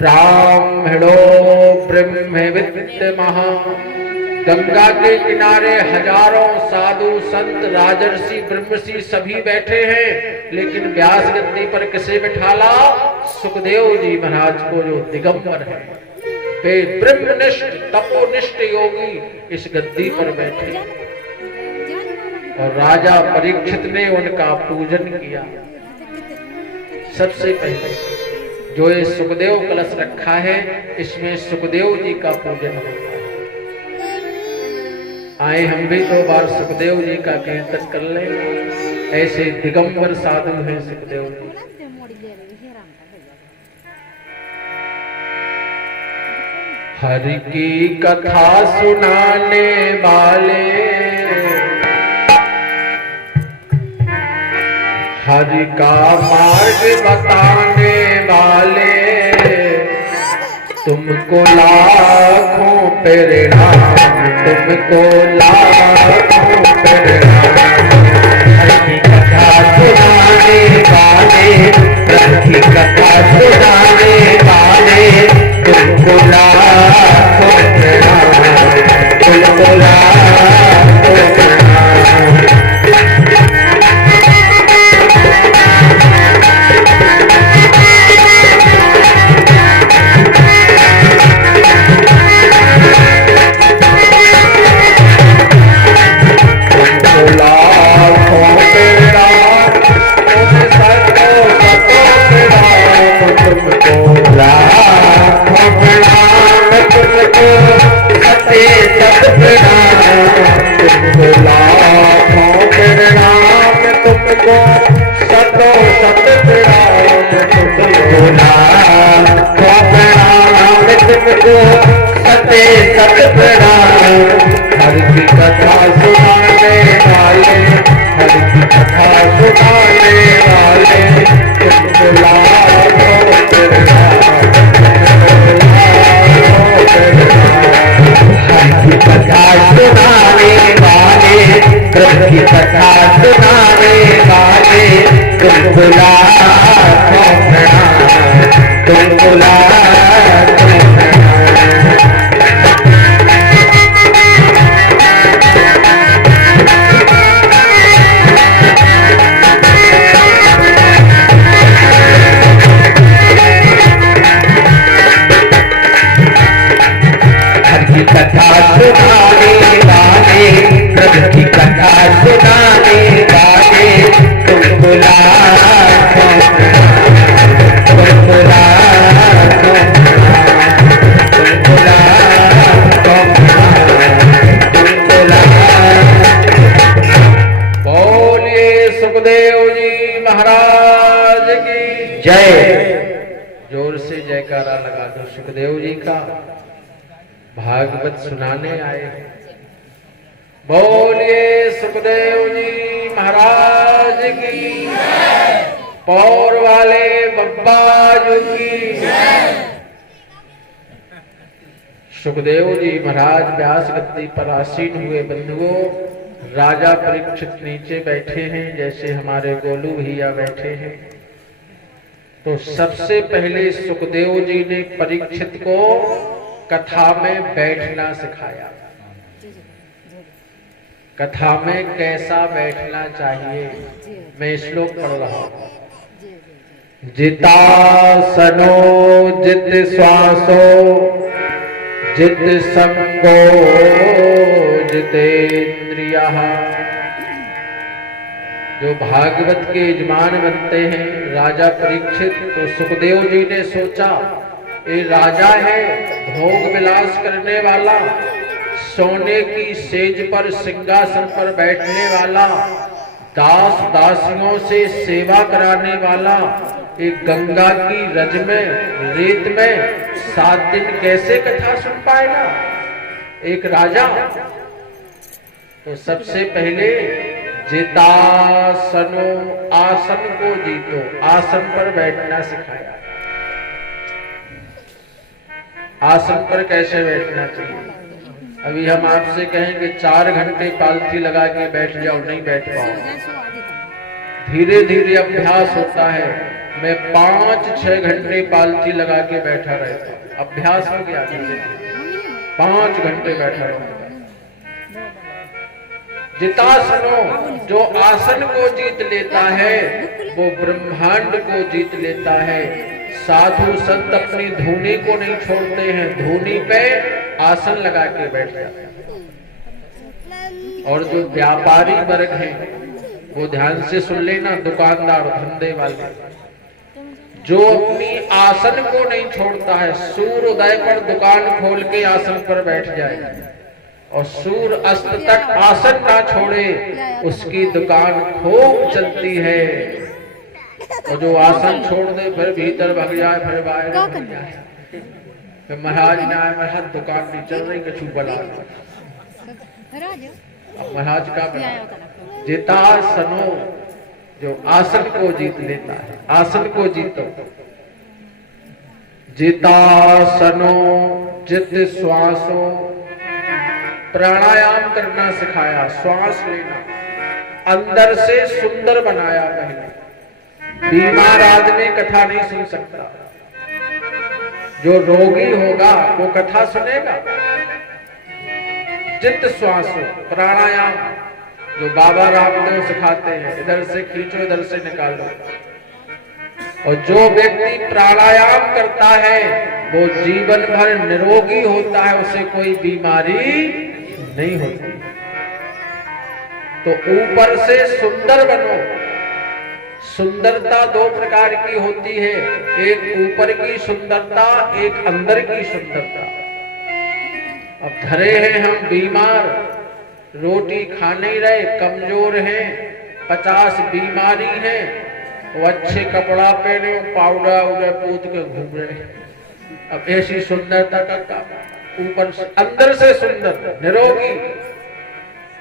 ब्राह्मणो ब्रह्मविद् महा। गंगा के किनारे हजारों साधु संत राजर्षि ब्रह्मर्षि सभी बैठे हैं, लेकिन व्यास गद्दी पर किसे बिठाला? सुखदेव जी महाराज को, जो दिगंबर है, वे ब्रह्मनिष्ठ तपोनिष्ठ योगी इस गद्दी पर बैठे। और राजा परीक्षित ने उनका पूजन किया। सबसे पहले जो ये सुखदेव कलश रखा है, इसमें सुखदेव जी का पूजन होता है। आए हम भी 2 बार सुखदेव जी का कीर्तन कर लें। ऐसे दिगंबर साधु हैं सुखदेव जी। हरि की कथा सुनाने वाले, हरि का मार्ग बताने वाले, तुमको लाखों प्रणाम, तुमको लाखों प्रणाम। हरि की कथा सुनाने वाले, प्रभु की कथा सुनाने वाले, तुमको लाखों प्रणाम, तुमको लाखों प्रणाम। हरि की कथा सुनाने वाले, हरि की कथा सुनाने वाले, तुमको लाखों प्रणाम, हरि की कथा सुनाने वाले, प्रभु की कथा सुनाने वाले, तुमको लाखों प्रणाम, तुमको लाखों प्रणाम। कथा सुनाने वाले, प्रभु की कथा सुनाने वाले, तुमको लाखों प्रणाम, तुमको लाखों प्रणाम, तुमको लाखों प्रणाम, तुमको लाखों। बोलिए सुखदेव जी महाराज की जय। जोर से जयकारा लगा दो सुखदेव जी का। भागवत सुनाने आए। बोलिए सुखदेव जी महाराज की, पौर वाले बब्बा जी की। सुखदेव जी महाराज व्यास गद्दी पर आसीन हुए। बंधुओं, राजा परीक्षित नीचे बैठे हैं, जैसे हमारे गोलू भैया बैठे हैं। तो सबसे पहले सुखदेव जी ने परीक्षित को कथा में बैठना सिखाया। कथा में कैसा बैठना चाहिए, मैं श्लोक पढ़ रहा हूं। जितासनो जित श्वासो जित संगो जितेन्द्रियः। जो भागवत के यजमान बनते हैं राजा परीक्षित, तो सुखदेव जी ने सोचा ये राजा है, भोग विलास करने वाला, सोने की सेज पर सिंहासन पर बैठने वाला, दास दासियों से सेवा कराने वाला, एक गंगा की रज में रेत में 7 दिन कैसे कथा सुन पाएगा एक राजा? तो सबसे पहले जितासनो, आसन को जीतो, आसन पर बैठना सिखाया। आसन पर कैसे बैठना चाहिए? अभी हम आपसे कहेंगे 4 घंटे पालथी लगा के बैठ जाओ, नहीं बैठ पाओ। धीरे धीरे अभ्यास होता है। मैं 5-6 घंटे पालती लगा के बैठा रहता, अभ्यास हो गया। 5 घंटे बैठा रहूंगा। जितासनो, जो आसन को जीत लेता है वो ब्रह्मांड को जीत लेता है। साधु संत अपनी धूनी को नहीं छोड़ते हैं, धूनी पे आसन लगा के बैठ जाते हैं। और जो व्यापारी वर्ग हैं वो ध्यान से सुन लेना, दुकानदार धंधे वाले, जो अपनी आसन को नहीं छोड़ता है, सूर्य उदय पर दुकान खोल के आसन पर बैठ जाए और सूर्य अस्त तक आसन ना छोड़े, उसकी दुकान खूब चलती है। और जो आसन छोड़ दे फिर भीतर भाग जाए, फिर बाहर भाग जाए, फिर महाराज ने आए, महाराज दुकान नहीं चल रही, कछु बला। अब महाराज का जितासनो, जो आसन को जीत लेता है, आसन को जीतो। जितासनो जित श्वासो, प्राणायाम करना सिखाया, श्वास लेना, अंदर से सुंदर बनाया। पहले बीमार आदमी कथा नहीं सुन सकता, जो रोगी होगा वो कथा सुनेगा। जित श्वासो, प्राणायाम जो बाबा रामदेव सिखाते हैं, इधर से खींचो इधर से निकालो। और जो व्यक्ति प्राणायाम करता है वो जीवन भर निरोगी होता है, उसे कोई बीमारी नहीं होती। तो ऊपर से सुंदर बनो। सुंदरता 2 प्रकार की होती है, एक ऊपर की सुंदरता, एक अंदर की सुंदरता। अब धरे हैं हम बीमार, रोटी खा नहीं रहे, कमजोर हैं, 50 बीमारी है, वो अच्छे कपड़ा पहने, पाउडर उड़े पूत के घूम रहे हैं। अब ऐसी सुंदरता का काम, ऊपर से अंदर से सुंदर निरोगी।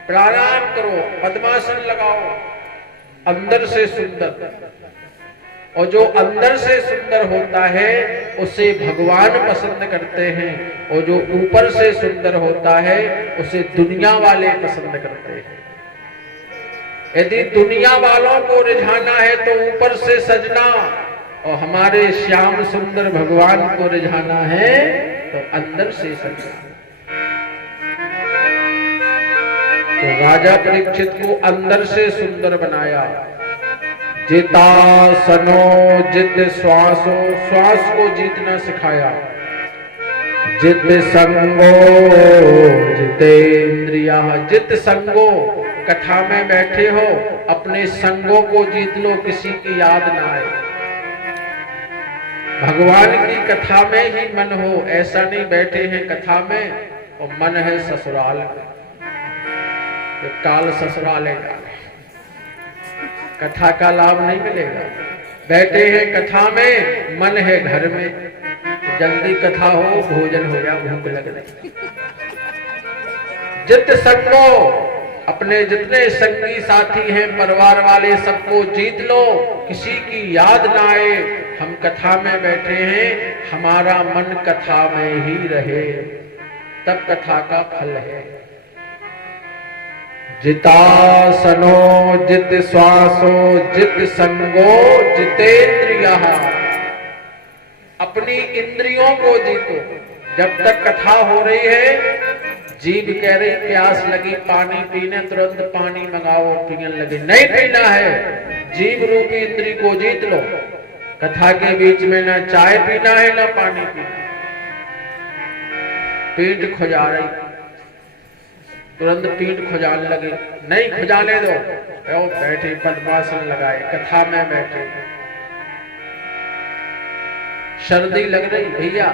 प्राणायाम करो, पद्मासन लगाओ, अंदर से सुंदर। और जो अंदर से सुंदर होता है उसे भगवान पसंद करते हैं, और जो ऊपर से सुंदर होता है उसे दुनिया वाले पसंद करते हैं। यदि दुनिया वालों को रिझाना है तो ऊपर से सजना, और हमारे श्याम सुंदर भगवान को रिझाना है तो अंदर से सजना। तो राजा परीक्षित को अंदर से सुंदर बनाया। जितासनो जित श्वासो, श्वास को जीतना सिखाया। जित संगो जितेंद्रिया, जित संगो, कथा में बैठे हो अपने संगों को जीत लो, किसी की याद ना आए। भगवान की कथा में ही मन हो, ऐसा नहीं बैठे हैं कथा में और मन है ससुराल में, तो काल ससुराल है, कथा का लाभ नहीं मिलेगा। बैठे हैं कथा में, मन है घर में, तो जल्दी कथा हो, भोजन हो गया, भूख लग रही। जित संगो, अपने जितने संगी साथी हैं, परिवार वाले, सबको जीत लो, किसी की याद ना आए। हम कथा में बैठे हैं, हमारा मन कथा में ही रहे, तब कथा का फल है। जितासनो जित श्वासो जित संगो जितेंद्रियः, अपनी इंद्रियों को जीतो। जब तक कथा हो रही है, जीभ कह रही प्यास लगी पानी पीने, तुरंत पानी मंगाओ और पीने लगे, नहीं पीना है। जीभ रूपी इंद्री को जीत लो। कथा के बीच में ना चाय पीना है ना पानी पीना। पेट खुजा रही, तुरंत पीठ खुजाने लगे, नहीं खुजाने दो। बैठे पद्मासन लगाए, कथा में बैठे। सर्दी लग रही, भैया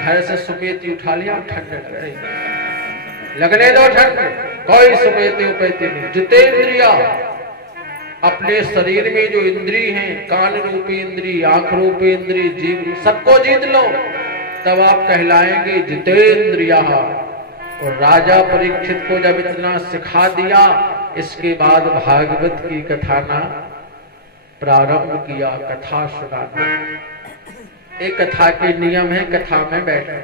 घर से सुपेती उठा लिया, ठंड लग रही, लगने दो ठंड, कोई सुपेती उपेती नहीं। जितेंद्रिया, अपने शरीर में जो इंद्री हैं, कान रूपी इंद्री, आंख रूपी इंद्री, जीव, सबको जीत लो, तब आप कहलाएंगे जितेंद्रिया। और राजा परीक्षित को जब इतना सिखा दिया, इसके बाद भागवत की कथाना प्रारंभ किया, कथा सुनाना। एक कथा के नियम है, कथा में बैठे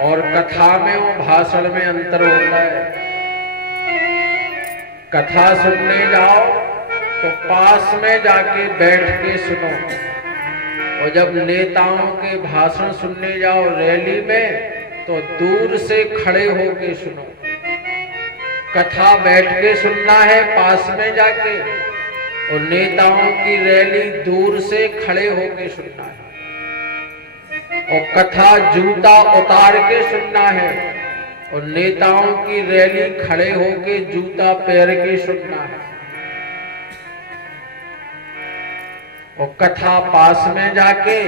और कथा में और भाषण में अंतर होता है। कथा सुनने जाओ तो पास में जाके बैठ के सुनो, और जब नेताओं के भाषण सुनने जाओ रैली में तो दूर से खड़े होके सुनो। कथा बैठ के सुनना है पास में जाके, और नेताओं की रैली दूर से खड़े होके सुनना है। और कथा जूता उतार के सुनना है, और नेताओं की रैली खड़े होके जूता पैर के सुनना है। और कथा पास में जाके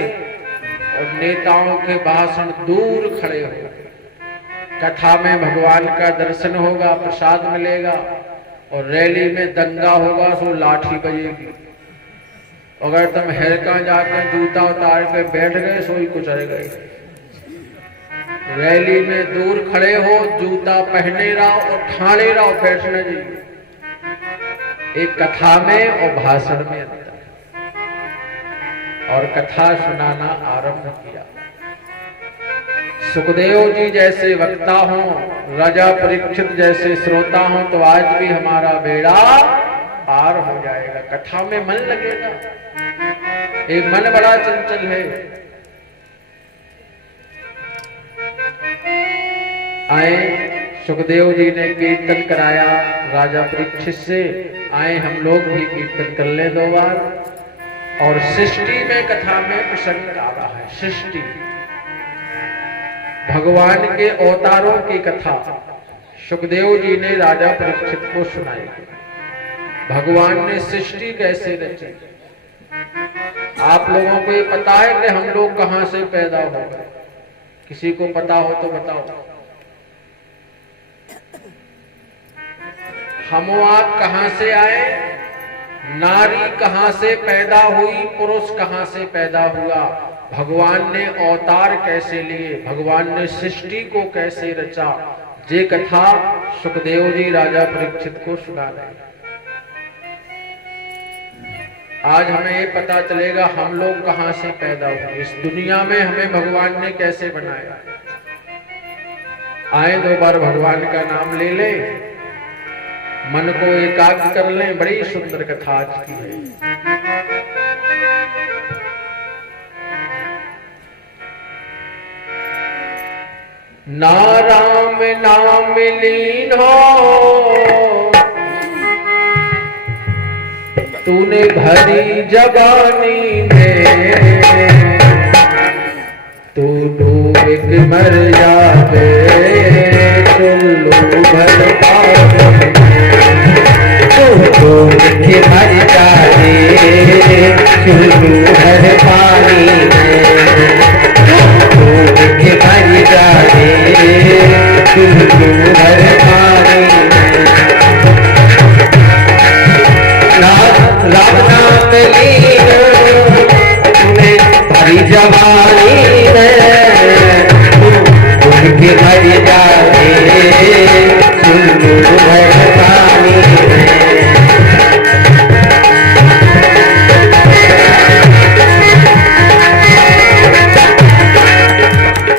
और नेताओं के भाषण दूर खड़े होके। कथा में भगवान का दर्शन होगा, प्रसाद मिलेगा, और रैली में दंगा होगा तो लाठी बजेगी। अगर तुम हेरका जाकर जूता उतार के बैठ गए सोई कुचल गए। रैली में दूर खड़े हो, जूता पहने रहो और ठाणे रहो बैठना जी। एक कथा में और भाषण में अंतर। और कथा सुनाना आरंभ किया। सुखदेव जी जैसे वक्ता हो, राजा परीक्षित जैसे श्रोता हो, तो आज भी हमारा बेड़ा पार हो जाएगा। कथा में मन लगेगा। एक मन बड़ा चंचल है। आए, सुखदेव जी ने कीर्तन कराया राजा परीक्षित से। आए हम लोग भी कीर्तन कर ले 2 बार। और सृष्टि में कथा में प्रसंग आ रहा है। सृष्टि भगवान के अवतारों की कथा सुखदेव जी ने राजा परीक्षित को सुनाई। भगवान ने सृष्टि कैसे रची। आप लोगों को ये पता है कि हम लोग कहां से पैदा हो गए? किसी को पता हो तो बताओ। हम आप कहां से आए? नारी कहां से पैदा हुई? पुरुष कहां से पैदा हुआ? भगवान ने अवतार कैसे लिए? भगवान ने सृष्टि को कैसे रचा? ये कथा सुखदेव जी राजा परीक्षित को सुना रहे। आज हमें ये पता चलेगा हम लोग कहां से पैदा हुए, इस दुनिया में हमें भगवान ने कैसे बनाया। आए 2 बार भगवान का नाम ले ले, मन को एकाग्र कर लें। बड़ी सुंदर कथा आज की है। ना राम नाम लीन हो, तूने भरी जवानी में, तू डूब के मर जावे चुल्लू भर पावे। डूब के मर जावे चुल्लू भर पानी में, डूब के मर जावे चुल्लू भर पानी में। राम नाम लीन तूने भरी जवानी में, डूब के मर जावे चुल्लू भर पानी में।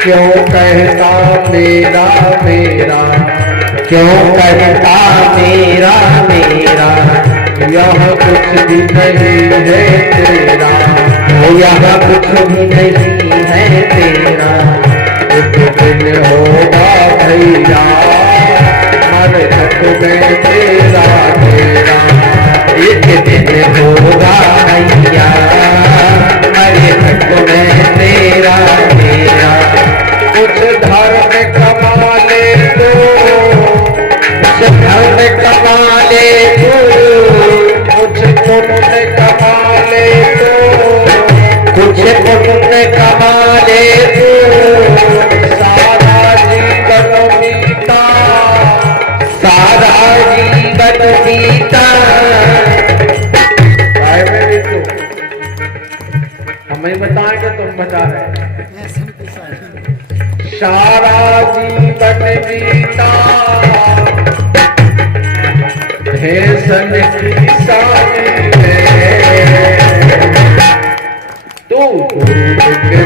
क्यों कहता मेरा मेरा, क्यों कहता मेरा मेरा, यह कुछ भी नहीं है तेरा, यह कुछ भी नहीं है तेरा। एक दिन होगा भैया हर हक में तेरा तेरा, एक दिन होगा भैया हर हक में तेरा तेरा। कुछ धर्म कमा ले तो, कुछ धर्म कमा ले तो, कुछ पुण्य कमा ले तो, कुछ पुण्य कमा ले तो, सारा जीवन बीता, सारा जीवन बीता। मेरी तो हमें बताएंगे तुम बता रहे। सारा जीवन बीता फैशन की शादी में, तू डूब के